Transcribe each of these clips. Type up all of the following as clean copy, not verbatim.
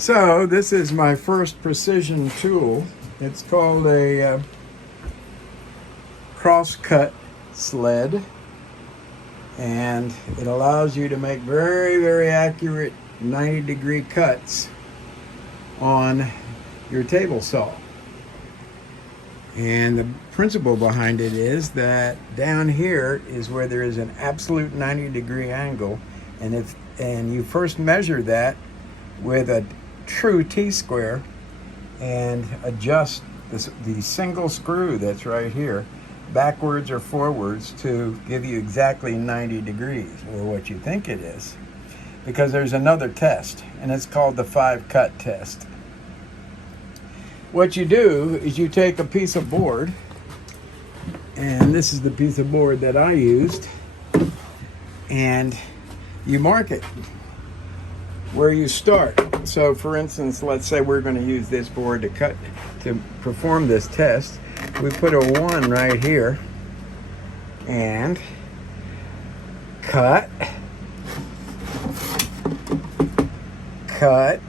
So this is my first precision tool. It's called a cross-cut sled, and it allows you to make very, very accurate 90-degree cuts on your table saw. And the principle behind it is that down here is where there is an absolute 90-degree angle, and you first measure that with a true T-square and adjust the single screw that's right here backwards or forwards to give you exactly 90 degrees, or what you think it is, because there's another test, and it's called the 5-cut test. What you do is you take a piece of board, and this is the piece of board that I used, and you mark it where you start. So for instance, let's say we're going to use this board to perform this test. We put a 1 right here and cut, cut,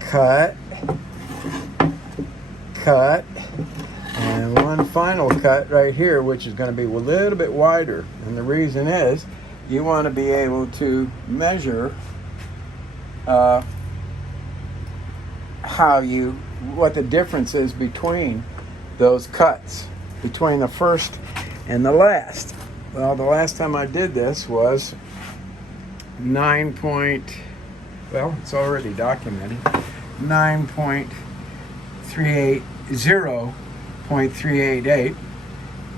cut, cut, and one final cut right here, which is going to be a little bit wider. And the reason is you want to be able to measure what the difference is between those cuts, between the first and the last. Well, the last time I did this was it's already documented, 9.380.388,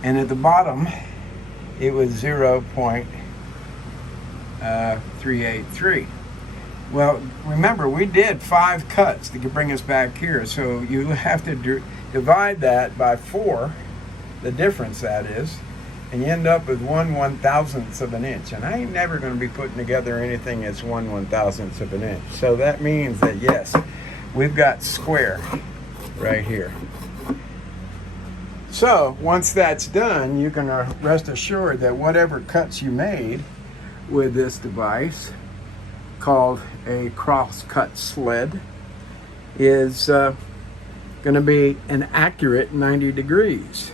and at the bottom it was 0.383. Well, remember, we did 5 cuts to bring us back here, so you have to divide that by 4, the difference that is, and you end up with 1/1000th of an inch. And I ain't never going to be putting together anything that's 1/1000th of an inch. So that means that, yes, we've got square right here. So once that's done, you can rest assured that whatever cuts you made with this device, called a cross-cut sled, is going to be an accurate 90 degrees.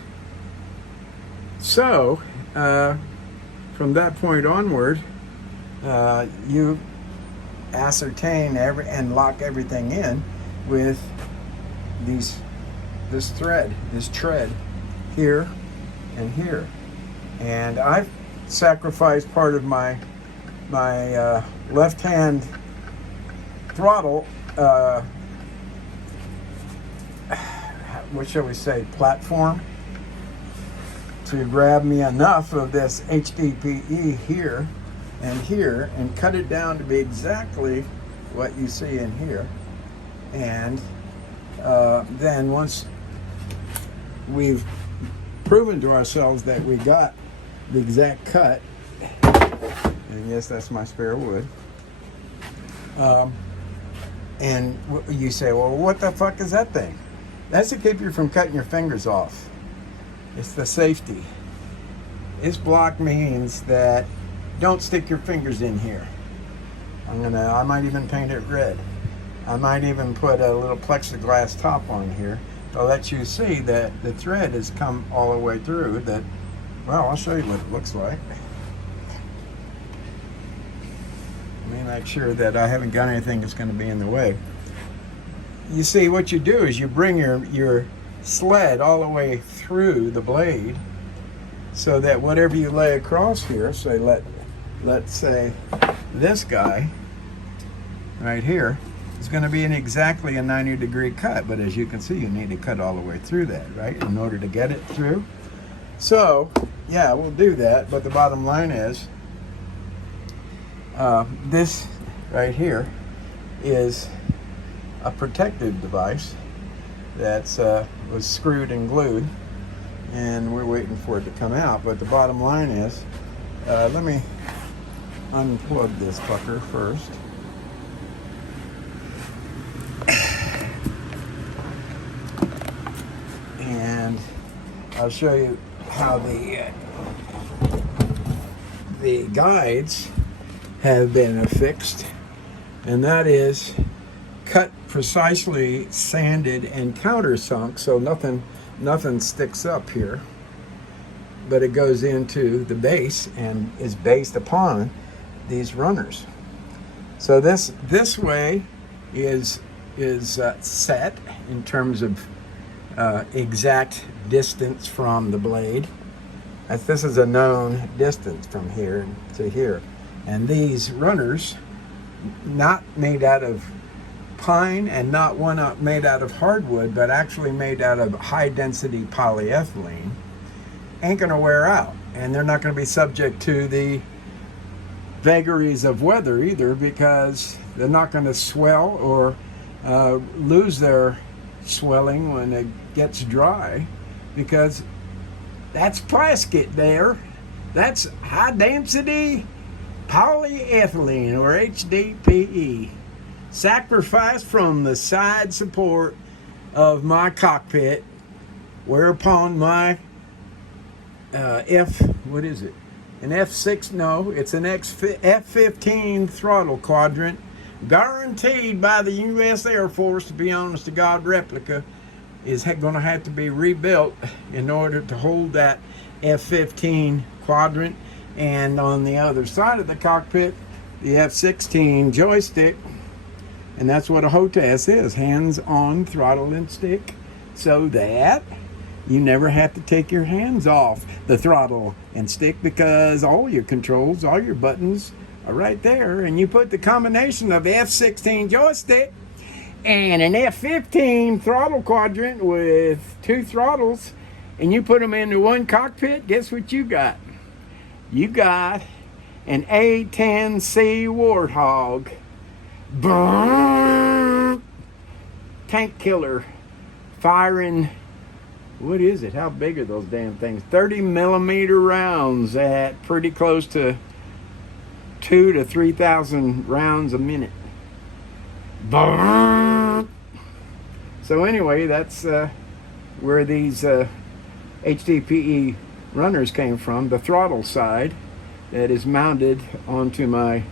So from that point onward, you ascertain and lock everything in with this tread here and here. And I've sacrificed part of my left-hand throttle, what shall we say, platform, to grab me enough of this HDPE here and cut it down to be exactly what you see in here. And then once we've proven to ourselves that we got the exact cut, and yes, that's my spare wood, and you say, well, what the fuck is that thing? That's to keep you from cutting your fingers off. It's the safety. This block means that don't stick your fingers in here. I might even paint it red. I might even put a little plexiglass top on here to let you see that the thread has come all the way through. That, well, I'll show you what it looks like. Let me make sure that I haven't got anything that's going to be in the way. You see, what you do is you bring your sled all the way through the blade, so that whatever you lay across here, say let's say this guy right here, is going to be exactly a 90-degree cut. But as you can see, you need to cut all the way through that, right, in order to get it through. So yeah, we'll do that, but the bottom line is this right here is a protective device that's was screwed and glued, and we're waiting for it to come out. But the bottom line is, let me unplug this fucker first. And I'll show you how the guides have been affixed and that is cut precisely, sanded, and countersunk, so nothing sticks up here, but it goes into the base and is based upon these runners. So this way is set in terms of exact distance from the blade. As this is a known distance from here to here, and these runners, not made out of pine and not one made out of hardwood, but actually made out of high density polyethylene, ain't gonna wear out, and they're not gonna be subject to the vagaries of weather either, because they're not gonna swell or lose their swelling when it gets dry, because that's plastic there. That's high density polyethylene, or HDPE, sacrificed from the side support of my cockpit, whereupon my what is it? An F6? No, it's an F-15 throttle quadrant, guaranteed by the U.S. Air Force to be honest to God replica, is going to have to be rebuilt in order to hold that F-15 quadrant. And on the other side of the cockpit, the F-16 joystick, and that's what a HOTAS is, hands-on throttle and stick, so that you never have to take your hands off the throttle and stick, because all your controls, all your buttons are right there, and you put the combination of F-16 joystick and an F-15 throttle quadrant with two throttles, and you put them into one cockpit, guess what you got? You got an A-10C Warthog. Tank killer, firing, what is it? How big are those damn things? 30 millimeter rounds at pretty close to 2,000 to 3,000 rounds a minute. So anyway, that's where these HDPE runners came from, the throttle side that is mounted onto my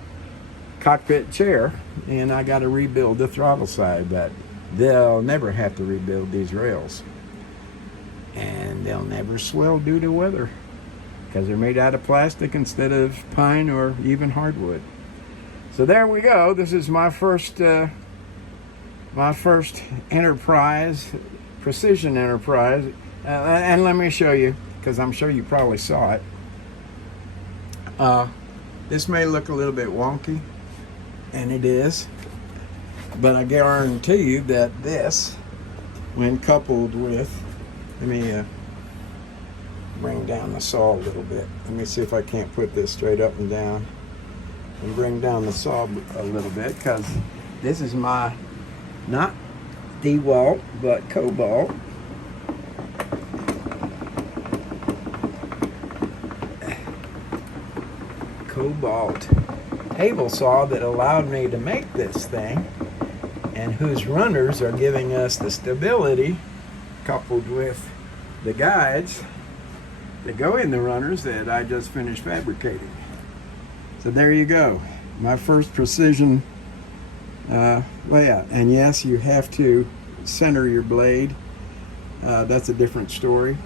cockpit chair, and I got to rebuild the throttle side, but they'll never have to rebuild these rails, and they'll never swell due to weather, because they're made out of plastic instead of pine or even hardwood. So there we go. This is my first enterprise, precision enterprise, and let me show you, because I'm sure you probably saw it. This may look a little bit wonky, and it is, but I guarantee you that this, when coupled with, let me bring down the saw a little bit. Let me see if I can't put this straight up and down and bring down the saw a little bit, because this is my, not DeWalt, but Cobalt. Cobalt table saw that allowed me to make this thing, and whose runners are giving us the stability, coupled with the guides that go in the runners that I just finished fabricating. So there you go, my first precision layout. And yes, you have to center your blade. That's a different story.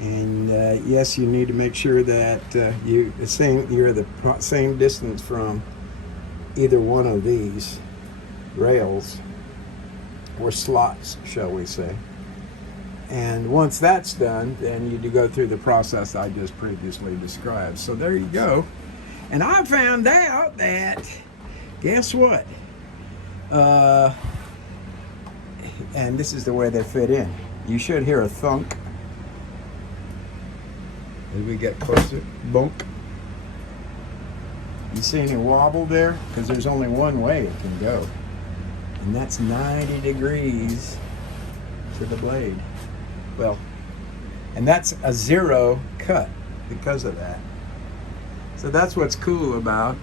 And yes, you need to make sure that you're the same distance from either one of these rails, or slots, shall we say. And once that's done, then you do go through the process I just previously described. So there you go. And I found out that, guess what? And this is the way they fit in. You should hear a thunk as we get closer. Bonk. You see any wobble there? Because there's only one way it can go, and that's 90 degrees to the blade. Well, and that's a zero cut because of that. So that's what's cool about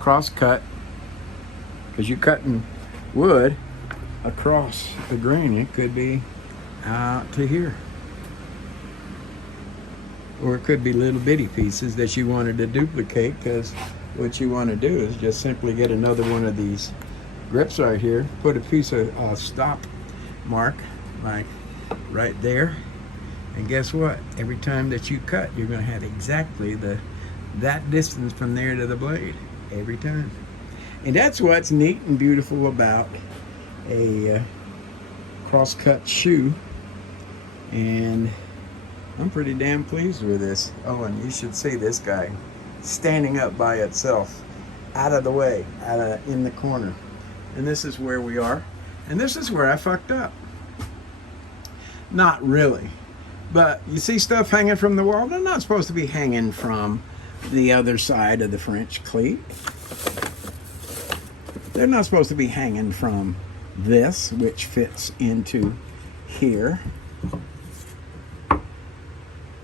cross cut, because you're cutting wood across the grain. It could be out to here, or it could be little bitty pieces that you wanted to duplicate, because what you want to do is just simply get another one of these grips right here, put a piece of stop mark like right there, and guess what? Every time that you cut, you're going to have exactly that distance from there to the blade every time. And that's what's neat and beautiful about a cross-cut shoe. And I'm pretty damn pleased with this. Oh, and you should see this guy standing up by itself, out of the way, in the corner. And this is where we are. And this is where I fucked up. Not really. But you see stuff hanging from the wall? They're not supposed to be hanging from the other side of the French cleat. They're not supposed to be hanging from this, which fits into here.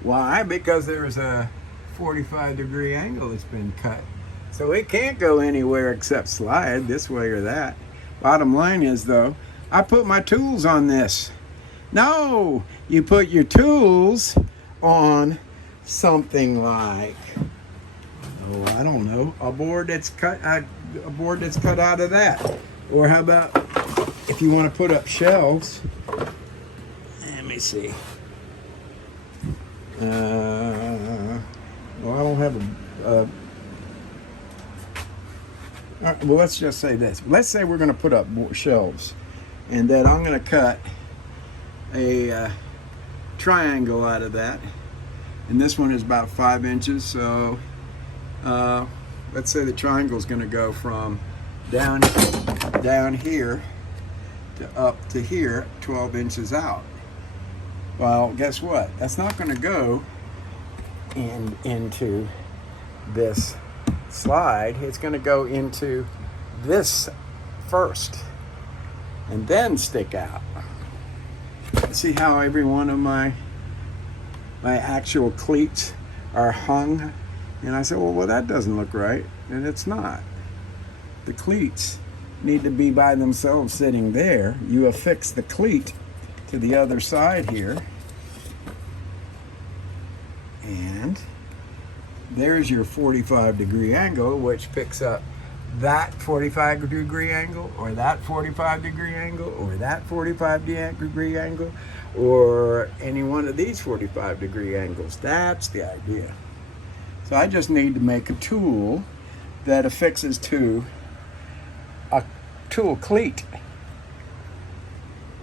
Why? Because there's a 45-degree angle that's been cut. So it can't go anywhere except slide this way or that. Bottom line is, though, I put my tools on this. No, you put your tools on something like, oh, I don't know, a board that's cut out of that. Or how about if you want to put up shelves? Let me see. Well, I don't have a. Well, let's just say this. Let's say we're going to put up more shelves, and that I'm going to cut a triangle out of that, and this one is about 5 inches. So let's say the triangle is going to go from down here to up to here, 12 inches out. Well, guess what? That's not going to go into this slide. It's going to go into this first and then stick out. See how every one of my actual cleats are hung? And I said, well, that doesn't look right. And it's not. The cleats need to be by themselves sitting there. You affix the cleat to the other side here. And there's your 45-degree angle, which picks up that 45-degree angle, or that 45-degree angle, or that 45-degree angle, or any one of these 45-degree angles. That's the idea. So I just need to make a tool that affixes to a tool cleat,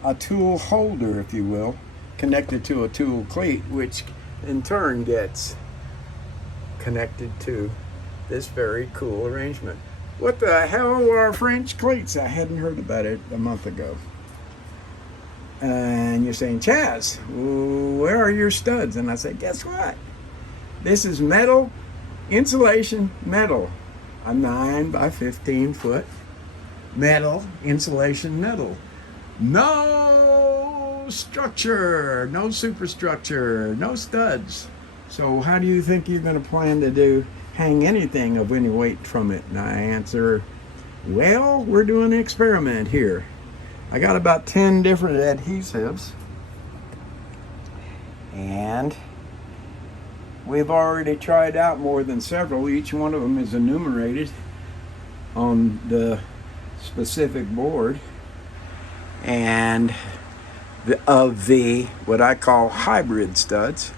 a tool holder, if you will, connected to a tool cleat, which in turn gets connected to this very cool arrangement. What the hell are French cleats? I hadn't heard about it a month ago. And you're saying, Chaz, where are your studs? And I said, guess what? This is metal, insulation metal. A 9 by 15 foot metal, insulation metal. No structure, no superstructure, no studs. So how do you think you're going to plan to hang anything of any weight from it? And I answer, well, we're doing an experiment here. I got about 10 different adhesives, and we've already tried out more than several. Each one of them is enumerated on the specific board, and of the what I call hybrid studs.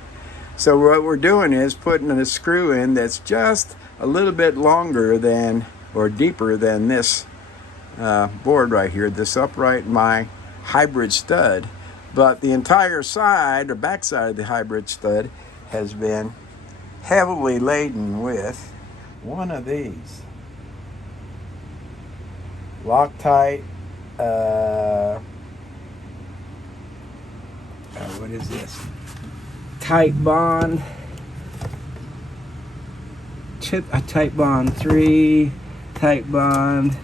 So what we're doing is putting a screw in that's just a little bit longer than, or deeper than this board right here, this upright my hybrid stud. But the entire side or back side of the hybrid stud has been heavily laden with one of these Loctite, what is this? Tight Bond, a Tight Bond 3, Tight Bond.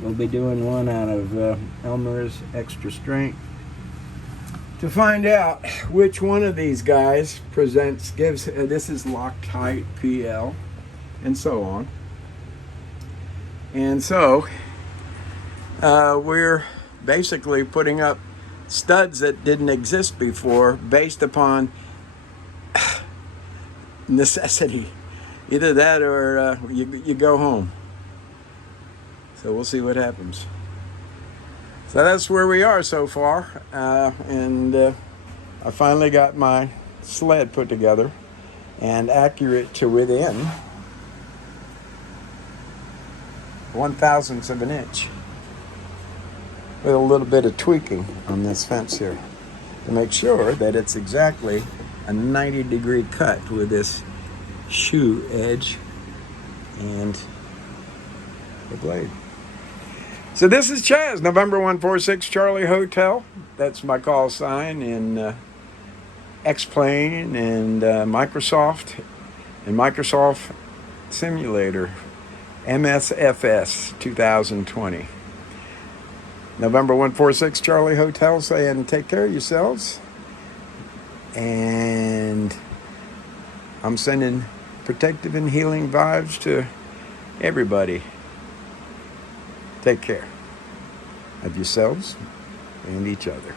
We'll be doing one out of Elmer's Extra Strength. To find out which one of these guys gives, this is Loctite PL, and so on. And so, we're basically putting up studs that didn't exist before based upon necessity. Either that or you go home. So we'll see what happens. So that's where we are so far. And I finally got my sled put together and accurate to within 1/1000th of an inch, with a little bit of tweaking on this fence here to make sure that it's exactly a 90-degree cut with this shoe edge and the blade. So this is Chaz, November 146 Charlie Hotel. That's my call sign in X-Plane and Microsoft Simulator MSFS 2020. November 146 Charlie Hotel saying take care of yourselves. And I'm sending protective and healing vibes to everybody. Take care of yourselves and each other.